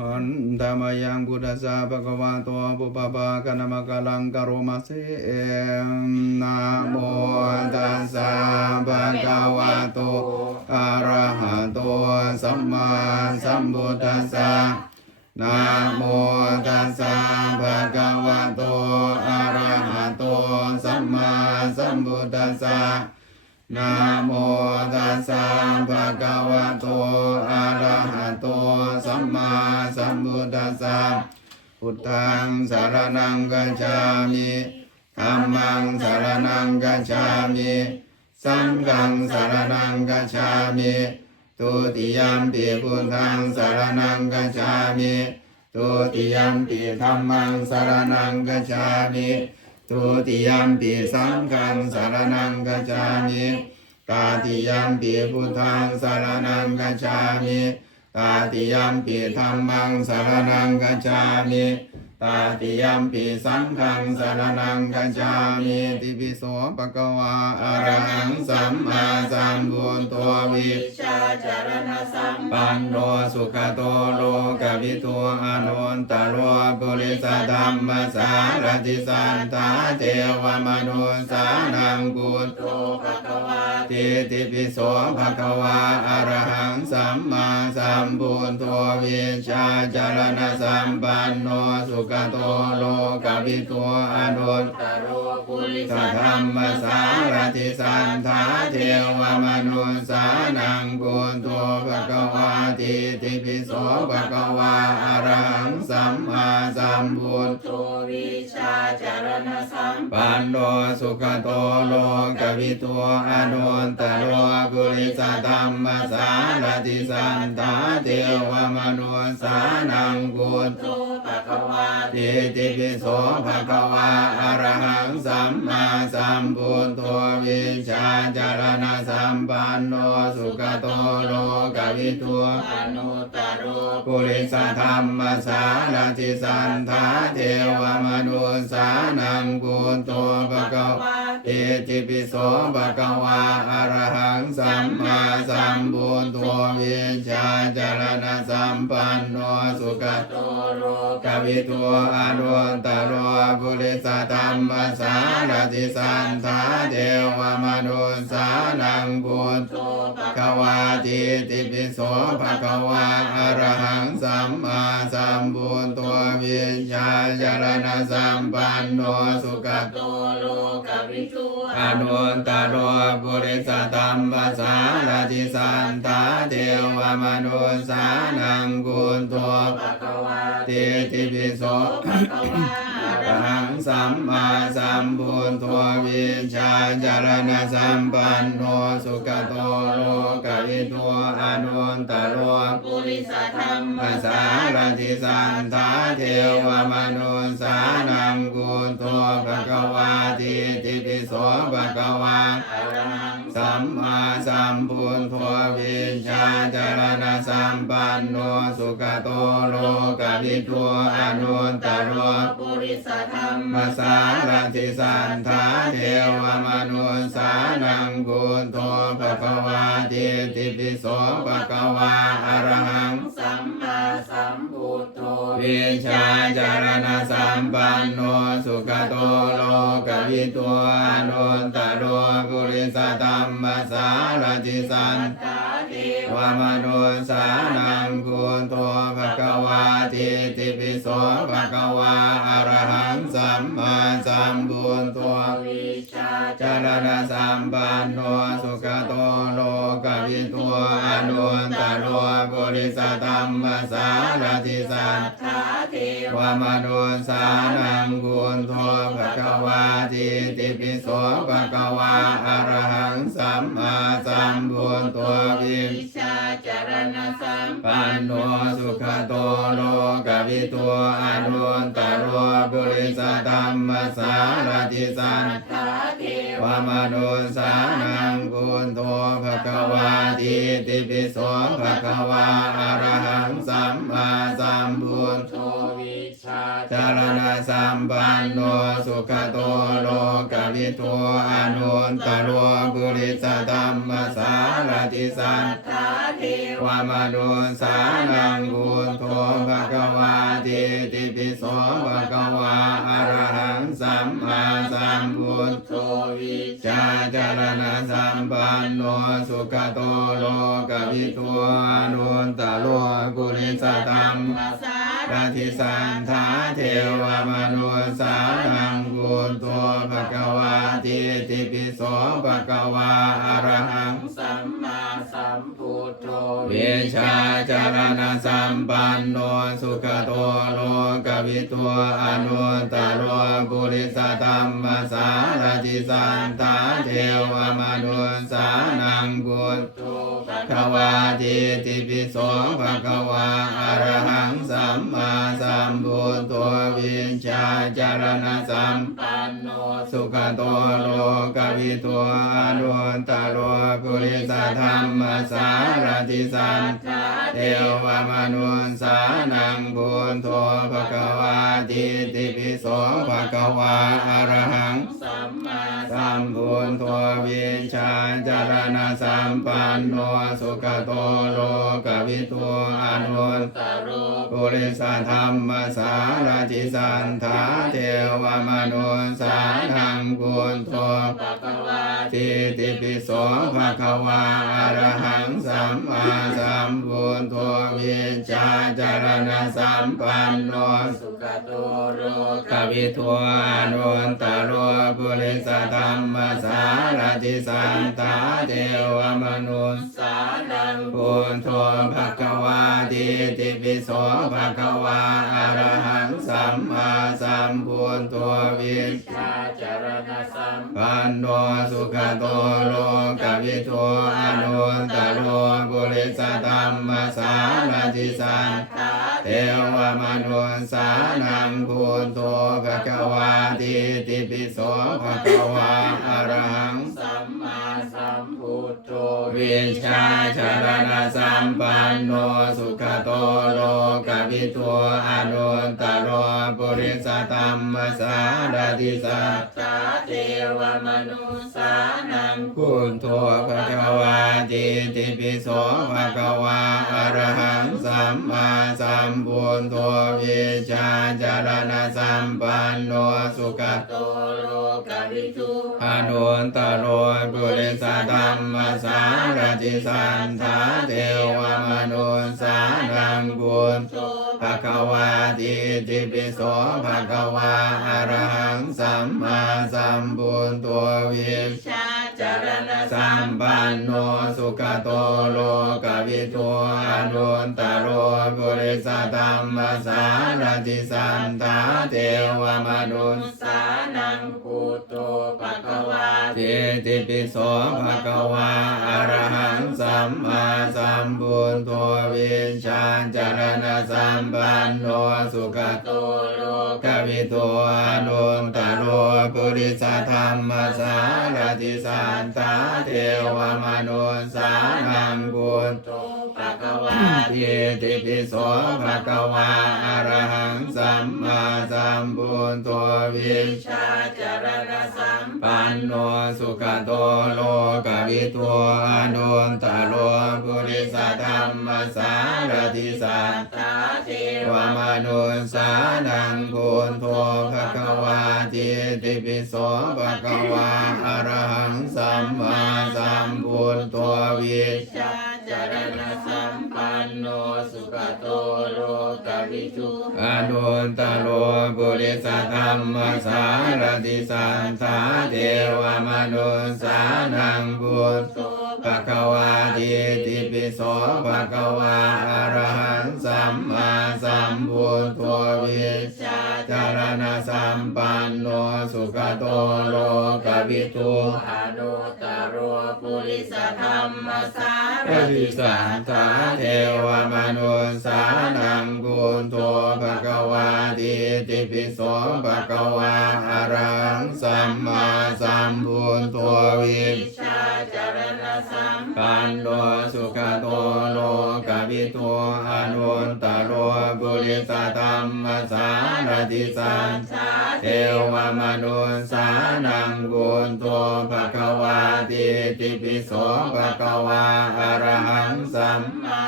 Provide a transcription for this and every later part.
หันธรรมยังพุทธัสสะภะคะวะโตปุปปะกะนะมะกะลังกะโรมาเสนะโมตัสสะภะคะวะโตอะระหะโตสัมมาสัมพุทธัสสะนะโมตัสสะภะคะวะโตอะระหะโตสัมมาสัมพุทธัสสะ นะโมตัสสะภะคะวะโต อะระหะโต สัมมาสัมพุทธัสสะพุทธังสารนังกัจฉามิธัมมังสารนังกัจฉามิ สังฆังสารนังกัจฉามิตุติยมปิพุทธังสารนังกัจฉามิตุติยมปิธัมมังสารนังกัจฉามิ ทุติยมปีสังฆังสารนังกัจจามิตาติยมปีพุทธังสารนังกัจจามิตาติยมปีธรรมังสารนังกัจจามิ ตาติยมปีสังฆังสารนังกัจจามิติปิโสปะกวาอรหังสัมมาสัมพุทโตวิชาจารณสัมปันโนสุขโตโลกวิทูอนุนตโรปุริสธรรมสารติสันตาเทวมนุสานังกุตโตภะคะวาติติปิโสภะคะวาอรหังสัมมาสัมพุทโธวิชาจารณสัมปันโนสุขโตโลกวิทูอนุนตโรปุริสธรรมสารติสันทาเทวมนุสานังกุณโตภะคะวาติติปิโสภะคะวาอะระหังสัมมาสัมพุทโตวิชาจารณสัมปันโนสุขโตโลกวิทัวอนุนตโรปุริสธรรมสารติสันทาเทวมนุสานังกุณโตภะ วาติติปิโสภะคะวาอะระหังสัมมาสัมพุทโธวิชาจารณสัมปันโนสุขโตโลกวิทัวอนุตตโรปุริสธรรมสารติสันทาเทวมนุสานังกุณโตภะคะวาติติปิโสภะคะวาอะระหังสัมมาสัมพุทโธวิชาจารณสัมปันโนสุขโตโตโลกวิทัวอนุนตโรบุริสธรรมสารติสันทาเทวมนุสานังบุตโตภะขวาติติปิโสภะคะวาอรหังสัมมาสัมพุทโธวิชชาจารณสัมปันโนสุขโตโลกวิทูอนุนตโรบุริสธรรมสารติสันทาเทวมนุสานังกุณโตภะคะวาติติปิโสภะคะวาอะระหังสัมมาสัมพุทโธวิชาจารณสัมปันโนสุขโตโลกวิทัวอนุนตโรปุริสธรรมภาษารติสันทาเทวมนุสานังกุณโตภะคะวาติติปิโสภะคะวาอรหัง สัมมาสัมพุทโธวิชาจารณสัมปันโนสุขโตโลกวิทูอนุตตรปุริสธรรมมาสารติสันทาเทวมนุสานังกุณโทภะคะวาติติปิโสภะคะวาอรหัง วิชาจารณสัมปันโนสุขโตโลกวิตัวอนุนตโรปุริสธรรมสารติสันตวามนุสานังกุณโตภะคะวาติติปิโสภะคะวาอรหังสัมมาสัมพุทโธวิชาจารณสัมปันโนสุขโตโลกวิทัว อนุนตโรปุริสธรรมสารติสันตาเทววามนุสานังกุณโทภะควาติติปิโสภะควาอรหังสัมมาสัมพุทโธวิวิชาจารณสัมปันโนสุขโตโลกวิทัวอนุนตโรปุริสธรรมสารติสันตา เทวามนุสานังกุณโทภะคะวาติติปิโสภะคะวาอะระหังสัมมาสัมพุทโทวิชาจารณสัมปันโนสุขโตโลกวิทูอนุตตโรปุริสธรรมสารติสันทาทววามนุสานังกุณโทภะคะวาติติปิโสภะคะวาอะระหังสัมมาสัมพุท จารณะสัมปันโนสุขโตโลกวิทัวโนุตตโรปุริสธรรมปฏิสันทาเทวมนุสานังกุตัวภะกะวาติติปิโสภะกะวาอรหังสัม วิชาจารณสัมปันโนสุขโตโลกวิตัวอนุตตโรปุริสธรรมสารจิสันตาเทวมนุสานังกุตโต วาติติปิโสภะคะวาอะระหังสัมมาสัมพุทโธวิชชาจารณสัมปันโนสุขโตโลกวิตัวอนุตตโรปุริสธรรมสารติสันเทวมนุนสานังพุทโธภะคะวาติติปิโสภะคะวาอะระหังสัม สัมพุทโธวิชาจารณะสัมปันโนสุขโตโลกวิทูอนุตตโรปุริสธรรมสารติสันทาเทวมนุสานังพุทโธปะกวาติติปิโสภะคะวาอระหังสัมมาสัมพุทโธวิชาจารณะสัมปันโนสุขโตโรกวิทัวอนุตตโรปุริสธรรมสารติสันตาเทวมนุสสานังพุทโธภะควาติติปิโสภะควาอระหังสัมมาสัมพุทโธวิชชาจารณะสัมปันโนสุขโตโลกวิทัวอนุตตโรปุริสธรรมสารติสันทา เทวมนุษสานังพูโตภะคะวาติติปิโสภะคะวาอะระหัง วิชาชรณสัมปันโนสุขโตโลกวิทัวอนุตตโรปุริสธรรมสารติสันตาเทวมนุสานังพุทโธภะคะวาติติปิโสภะคะวาอรหังสัมมาสัมพุทโธวิชาจารณสัมปันโนสุขโตโลกวิทู อนุตตโรปุริสธรรมสารติสันทาเทวมนุสานังพุทโตภะคะวาติติปิโสภะคะวาอรหังสัมมาสัมพุทโธวิชาจารณะสัมปันโนสุขโตโลกวิทูอนุตตโรปุริสธรรมสารติสันทาเทวมนุสสานัง พุทโตปะกวาติติปิโสภะคะวาอะระหังสัมมาสัมพุทโธวิชาจารณะสัมปันโนสุขโตโลกวิโตอนุตตโรปุริสธรรมสารติสันตาเทวมนุสานังพุทโต ปะกวาติติปิโสภะคะวาอะระหังสัมมาสัมพุทโธวิชาจารณะสัมปันโนสุขโตโลกวิทัวอนุตตโรปุริสธรรมสารติสันตาเทวามนุสานังพุทโธภะคะวาติติปิโสภะคะวาอะระหังสัมมาสัมพุทโธวิชา โนสุขโตโลกวิทูอนุตตโรปุริสธรรมสารติสันทาเทวมนุสานังพุทโตภะคะวาติติปิโสภะคะวาอะระหังสัมมาสัมพุทโธวิชชาจารณะสัมปันโนสุขโตโลกวิทูอนุตตโริสธรรมสาปรฏิติสันทาเทวมนุสานังกุณโตภะคะวาติติปิโสภะคะวาอะระหังสัมมาสัมพุทโธวิชชาจารณะสัมปันโนสุขโตโลกวิวิตัวอนุตตรโร บุริสธรรมสารติสันสาเทวมนุสานังกุณโตภะคะวาติติปิโสภะคะวาอะระหังสัมมา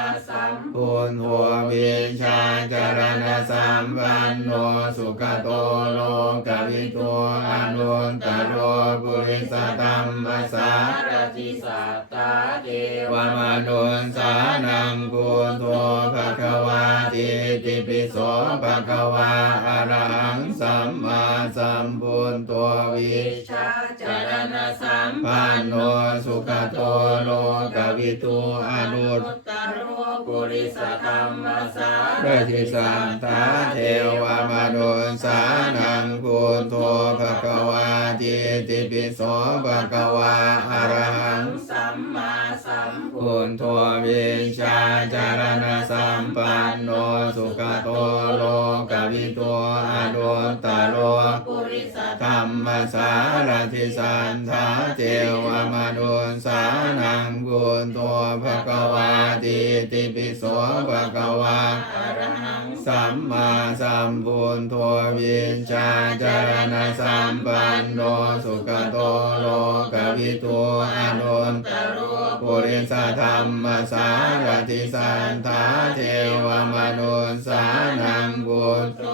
สัมพุทวิชาจารณสัมปันโนสุขโตโลกวิตัวอนุตตรโรบุริสธรรมสาสารติสัตตาเทวมนุสานังพุทโธภะคะวาติติปิโสภะคะวาอรหังสัมมาสัมพุทโธวิชาจารณสัมปันโนสุขโตโลกวิตูอนุต ปุริสธรรมสาพระทิสันตาเทวมนุสานังพุทโธภะคะวาติติปิโสภะคะวาอรหังสัมมาสัมพุทโธวิชาจารณสัมปันโนสุขโตโลกวิตูอนุตตโรปุ ริสธรรมสารทิสันทาเทวมนุสานังกุณโตภะคะวาติติปิโสภะคะวาอรหังสัมมาสัมพุทโธวิชชาจารณสัมปันโนสุขโตโลกวิตูอนุตตโรปุริสธรรมสารทิสันทาเทวมนุสานังกุณตภะภคะค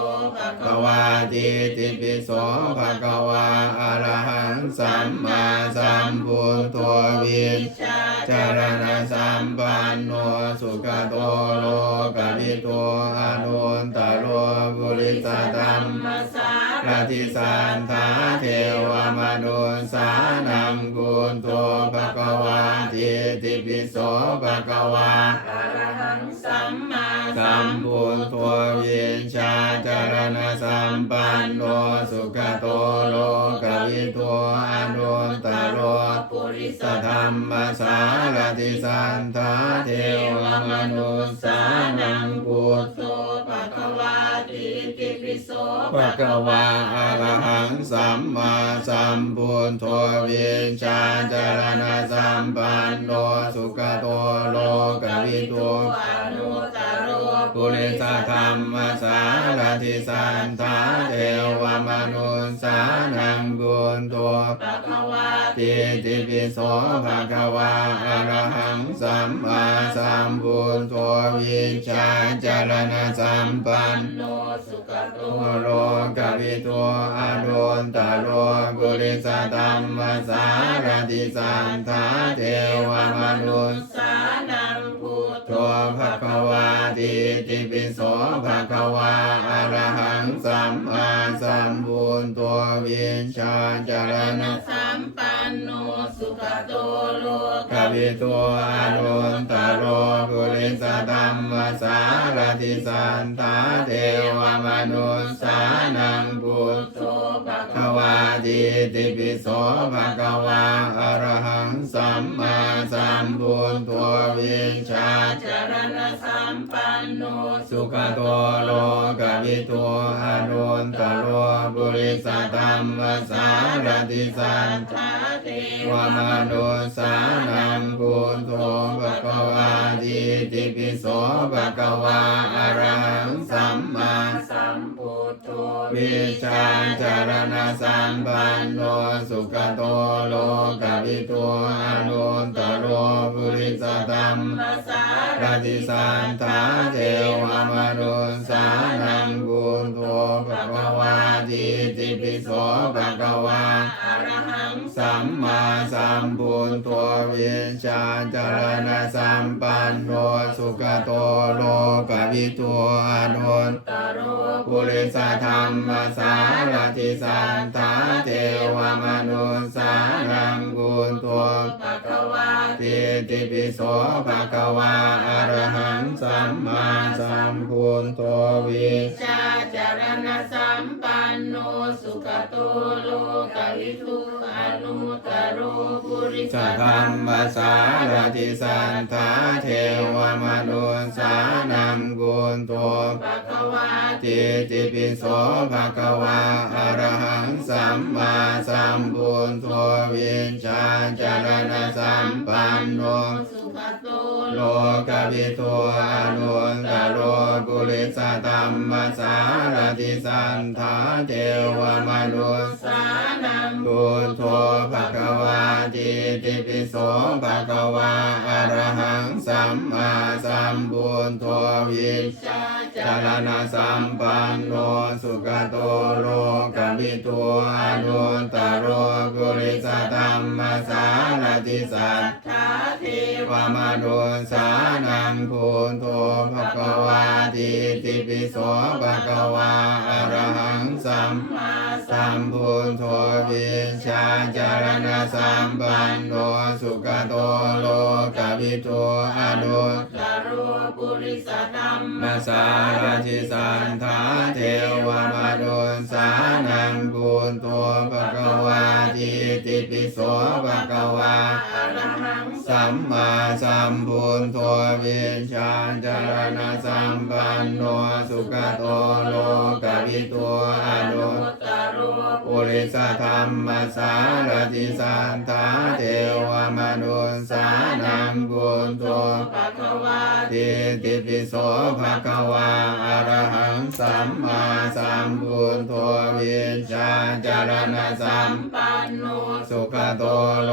วาติติปิโสภะคะวาอะระหังสัมมาสัมพุทโธวิชชาจารณสัมปันโนสุขโตโลกวิโตอนุตตโรบุริสธรรมมสาพระทิสันทาเทวมนุสานังกุณโตภะคะวาติติปิโสภะคะวาอรหัง มมาสัมพุทโธวิชาจารณสัมปันโนสุขโตโลกวิโตอนุตตโรปุริสธรรมสารติสันทาเทวมนุสานังพุทโตภะคะวาติติปิโสภะคะวาอะระหังสัมมาสัมพุทโธวิชาจารณสัมปันโนสุขโตโลกวิโตอนุตตโร ปุริสธรรมสารติสันทาเทวมนุสานังกุณโตภะคะวาติติปิโสภะคะวาอรหังสัมมาสัมพุทโธวิชาจารณสัมปันโนสุขโตโลกวิโตอนุตตโรปุริสธรรมสารติสันทาเทวมนุสสา ภะคะวาติติปิโสภะคะวาอะระหังสัมมาสัมพุทโธวิชชาจารณสัมปันโนสุขโตโลกวิตัวอนุตตโรปุริสธรรมสารติสันทาเทวมนุสานังพุท วาติติปิโสภะคะวาอะระหังสัมมาสัมพุทโธวิชชาจารณสัมปันโนสุขโตโลกวิทูอนุตตโรบุริสธรรมสารติสันทาเทวมนุสานังพุทโธภะคะวาติติปิโสภะคะวาอะระ วิชาจารณสัมปันโนสุขโตโลกวิทูอนุตตโรภุริสธรรมมาสาปฏิสันทาเทวมนุสานังบุญโตภะคะวาติติปิโสภะคะวาอรหัง สัมมาสัมพุทโธวิชชาจารณะสัมปันโนสุขโตโลกวิทูอนุตตโรปุริสธรรมสารติสันทาเทวมนุสานังกุลโตภะคะว ติติปิโสภะคะวาอะระหังสัมมาสัมพุทโธวิชาจารณสัมปันโนสุขโตโลกวิทูอนุตโรปุริสจะธรรมสารติสันทาเทวมนุสานังกุณโตภะคะวาติติปิโสภะคะวาอะระหังสัมมาสัมพุทโธวิชชาจารณสัมปันโนสุข โลกวิทูอนุตตโรปุริสตัมมสารติสันทาเทวมนุสสานังพุทโธภะคะวาจิติปิโสภะคะวาอะระหังสัมมาสัมพุทโธวิชชาจาจารณะสัมปันโนสุขโตโลกวิทูอนุตตโรปุริสตัมมสารติสัททาเทวามนุสสานังพุทโธภะคะวาติติปิโสภะคะวาอะระหังสัมมาสัมพุทโธวิชาจารณะสัมปันโนสุขโตโลกวิทูอนุตตโรปุริสตัมมาสารทิสันทาเทวมนุสานังพุทโธภะคะวาติติปิโสภะคะวาอรหัง สัมมาสัมพุทโธวิชาจารณะสัมปันโนสุขโตโลกวิตัวอนุต ปุริสธรรมสารติสันทาเทวมนุสานังพุทโธภะคะวาติติปิโสภะคะวาอรหังสัมมาสัมพุทโธวิชาจารณสัมปันโนสุขโตโล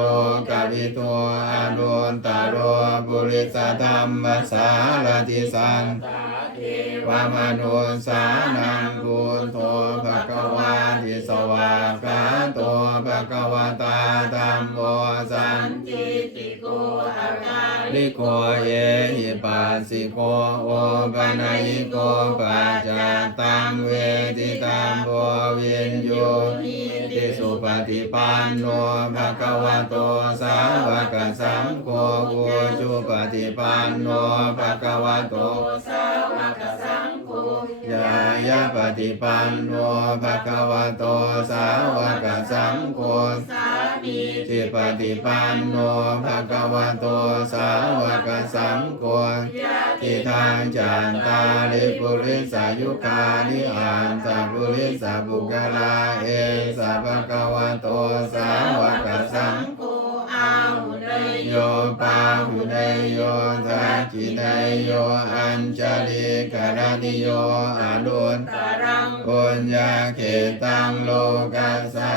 กวิทูอนุตตโรปุริสธรรมสารติสันตา วามนุสานังพุทโธภะคะวาทิสวากขาโตภะคะวตาธัมโมสันจิติโกอาการลิโกเยหิปัสสิโกโอปะนายโกปัจจตังเวทิตัมโพวินโยติสุปฏิปันโนภะคะวะโตสาวกสังโฆอุจุปฏิปันโนภะคะวะโตายปฏิปันโนภะคะวะโตสาวกสังโฆสามีทิปฏิปันโนภะคะวะโตสาวกสังโฆยาทิทางจันตาลิปุริสายุคานิอันสัพปุริสบุกลาเอสัพพะคะวะโตสาวกสังโฆ ยโยปาหุเนยโยทักขิเนยโยอัญชลิกรณิโยอนุตตรังปุญญาเขตังโลกัสสั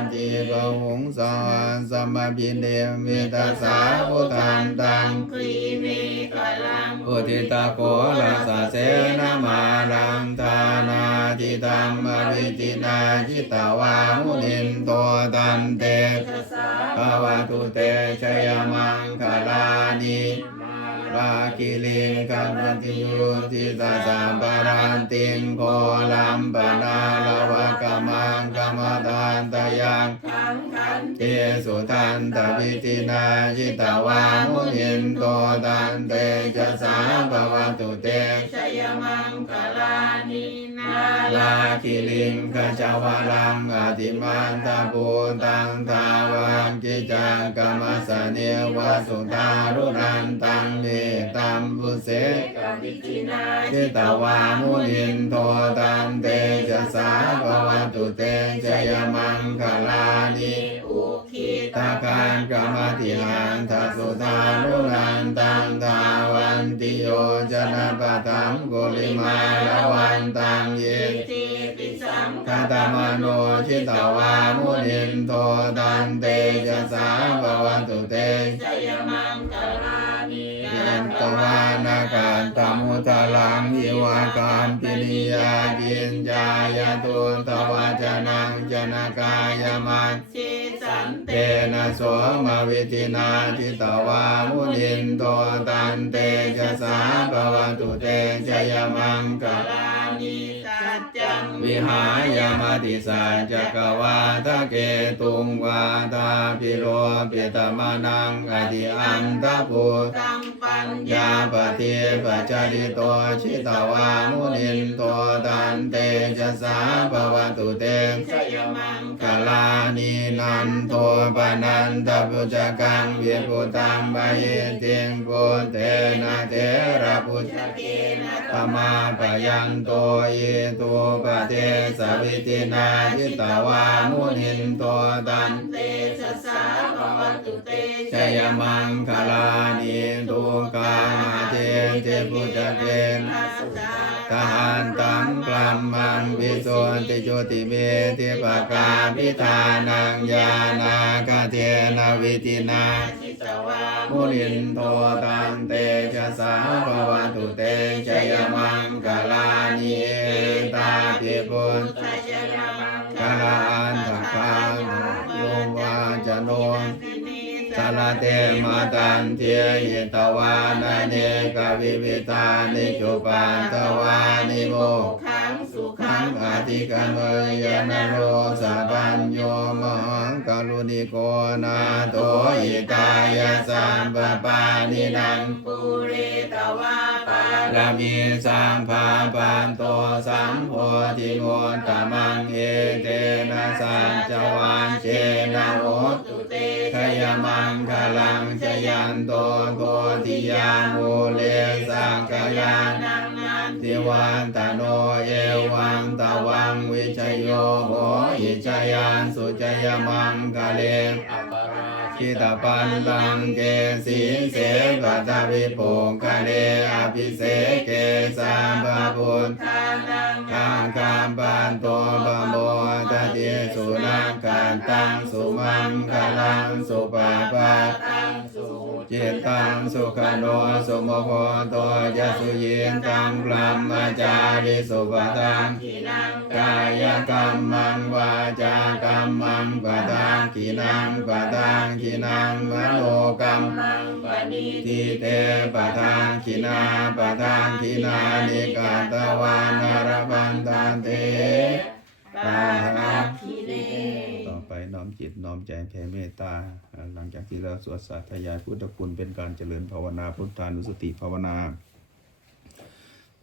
นติปะหุงสอนสัมมาพิเนมิตาสาพุทธันตังคลีเมกลังอุทิตาโกลาสเสนามาลังทานาทิตัมมวิตินาจิตาวามุนินโตตันเตทสาภาวะตุเตชยมังคลานิปากิลิงคันติยุทิตาสาปารันติงโพลัมปนาลวะกมังกมทานตยังขังขันเทสุทันตวิตินาจิตาวามุนินโตตันเตจะสาภวตุเตชยมังคลานิ คิลิงขจาวรังอติมันตาปูตังทาวันกิจังกรรมสเนวสุตารุรันตังเนตัมบุเสกวิจินาจิตวามุนินโทตันเตจสาภวัตุเตชยมังคลานิอุคิตาการกรรมติหันทัสสุตารุนันตังทาวันติโยจนะปะทังกุลิมาลวันตังเยติ ตามโนชิตาวามุนินโทตันเตจะสาภวันตุเตชยมังคลานิเยนตวานาการตมุทาลังยิวากามปินิยากินจายตุนตวาจนังจนกายมันชิสันเตเตนะโสมาวิตินาทิตวามุนินโตตันเตจะสาภวันตุเตชยมังกคลานิสัจจัง วิหายามาติสัจจกวาทะเกตุงวาทาปิโรปิตมานังอธิอันตพุตังปัญญาปฏิปัจจิโตชิตวามุนินโตตันเตจะสาภวัตุเตชยมังกาลานีนันโทปนันตปุจกังเวปุตัมบะเยเตงปุเตนะเทระปุจสเกนะธรรมาปยันโตเยโตปะเทสวิตินาทิตวามุนินโตตันเตสสาภวตุเตชยมังคลานิทุกขาเทเจพุทธเทนัสสา ทหารตังกลัมมังวิโสติโจติเมติปกาพิธานังยานาคาเทนาวิตินาทิสวามุนินโทตันเตชะสาภวันตุเตชยมังคลานิเอตาปิปุตทัจยมังกาลาอันตคังโลวาจโน สารเตมาตันเทียหิตวานาเนกวิวิตานิจุปันตวานิโมขังสุขัขังงอาทิกันเวยนโรสะปัญโยมหังกรุณิโกนาโตอิตายะสัมปปานินังปุเรตวาปารามีสัมภาปันโตสัมโพธิโมตตมังเอเตนะสัจจวันเชนะโหตุเตข ยมังคลังชยันโตโกติยานุเลสังกยานังนันทิวันตโนเอวังตวังวิชยโยโหหิจยันสุจยมังคะเล กิตปันตังเกสีเสกัตวิปุกะเลอภิเสเกสามปะพุทธานังขังคามปันโตปะโมตติสุนังกันตังสุมังคลังสุปาปัตตังสุ จิตตังสุขโนสุโมโหโตยสุยินตังพรหมจาริสุปตังขีนังกายกรรมังวาจากรรมังปตังขีนังปตังขีนังมโนกรรมมังปณิทิเตปตังขีนาปตังขีนานิกาตวานารบันตันเตปาทัพพิเน ไปน้อมจิตน้อมใจแผ่เมตตา หลังจากที่เราสวดสาธยายพุทธคุณเป็นการเจริญภาวนาพุทธานุสติภาวนา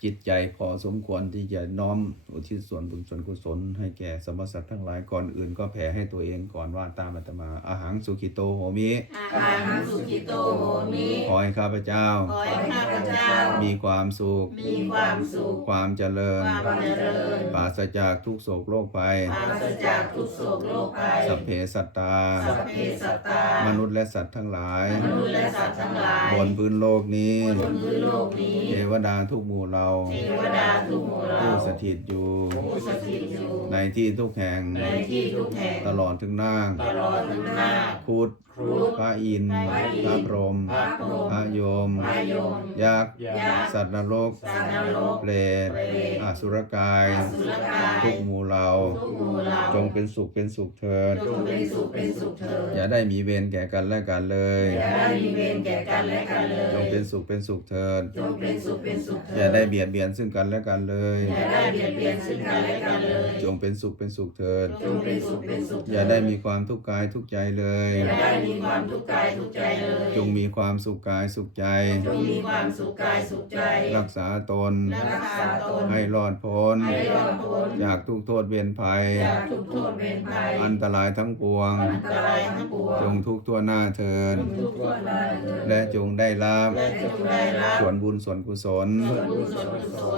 จิตใจพอสมควรที่จะน้อมอุทิศส่วนบุญส่วนกุศล ให้แก่สรรพสัตว์ทั้งหลายก่อนอื่นก็แผ่ให้ตัวเองก่อนว่าตามอาตมาอาหังสุขิโตโหมิอาหังสุขิโตโหมิขอให้ข้าพเจ้าขอให้ข้าพเจ้า มีความสุขมีความสุขความเจริญความเจริญปราศจากทุกโศกโรคภัยปราศจากทุกโศกโรคภัยสัพเพสัตตาสัพเพสัตตามนุษย์และสัตว์ทั้งหลายมนุษย์และสัตว์ทั้งหลายบนพื้นโลกนี้บนพื้นโลกนี้เทวดาทุกหมู่เราเทวดาทุกหมู่เหล่าผู้สถิตอยู่ผู้สถิตอยู่ ในที่ทุกแห่งในที่ทุกแห่ง ตลอดถึงนาคตลอดถึงหน้าพุทธครุฑพระอินทร์พระอินทร์พระพรหมพระพรหมพระโยมพระโยมยักษ์ยักษ์ สัตว์นรกสัตว์นรกเปรตเปรตอสุรกายอสุรกาย ทุกหมู่เราทุกหมู่เหล่าจงเป็นสุขเป็นสุขเถิดจงเป็นสุขเป็นสุขเถิด อย่าได้มีเวรแก่กันและกันเลยอย่าได้มีเวรแก่กันและกันเลย จงเป็นสุขเป็นสุขเถิดจงเป็นสุขเป็นสุขเถิดอย่าได้เบียดเบียนซึ่งกันและกันเลยอย่าได้เบียดเบียนซึ่งกันและกันเลย จงเป็นสุขเป็นสุขเถิดจงเป็นสุขเป็นสุขเถิอย่าได้มีความทุกข์กายทุกข์ใจเลยอย่าได้มีความทุกข์กายทุกข์ใจเลย จงมีความสุขกายสุขใจจงมีความสุขกายสุขใจ รักษาตนรักษาตนให้รอดพ้นให้รอดพ้นจากทุกโทษเวียนภัยจากทุกโทษเวรภัย อันตรายทั้งปวงอันตรายทั้งปวง จงทุกข์ทั่วหน้าเทินทุกข์ทั่วหน้าเถิดและจงได้รับและจงได้รับส่วนบุญส่วนกุศลส่วนบุญส่วนกุศล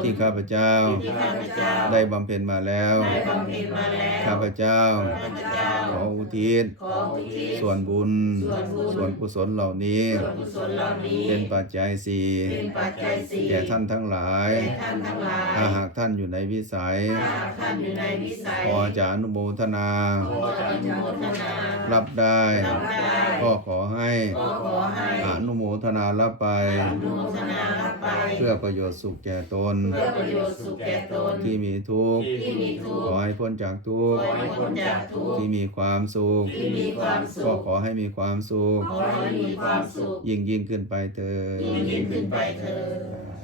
ที่ข้าพเจ้าที่ข้าพเจ้า ได้บำเพ็ญมาแล้วได้บำเพ็ญมาแล้วข้าพเจ้าข้าพเจ้า ขออุทิศขออุทิศส่วนบุญส่วนบุญส่วนกุศลเหล่านี้ส่วนกุศลเหล่านี้ เป็นปัจจัยสี่เป็นปัจจัยสี่แก่ท่านทั้งหลายแก่ท่านทั้งหลาย ถ้าหากท่านอยู่ในวิสัยถ้าหากท่านอยู่ในวิสัยพอจะอนุโมทนาขออนุโมทนา รับได้รับได้ก็ขอให้ก็ขอให้อนุโมทนารับไป อนุโมทนารับไปเพื่อประโยชน์สุขแก่ตน เพื่อประโยชน์สุขแก่ตน ที่มีทุกข์ที่มีทุกขอข์ให้พ้นจากทุขกข์อให้พ้นจากทุกข์ที่มีความสุขที่มีความสุก็ขขอให้มีความสุขขอให้มีความสุขยิ่งยิ่งขึ้นไปเถิดยิ่งยิ่งขึ้นไปเถิด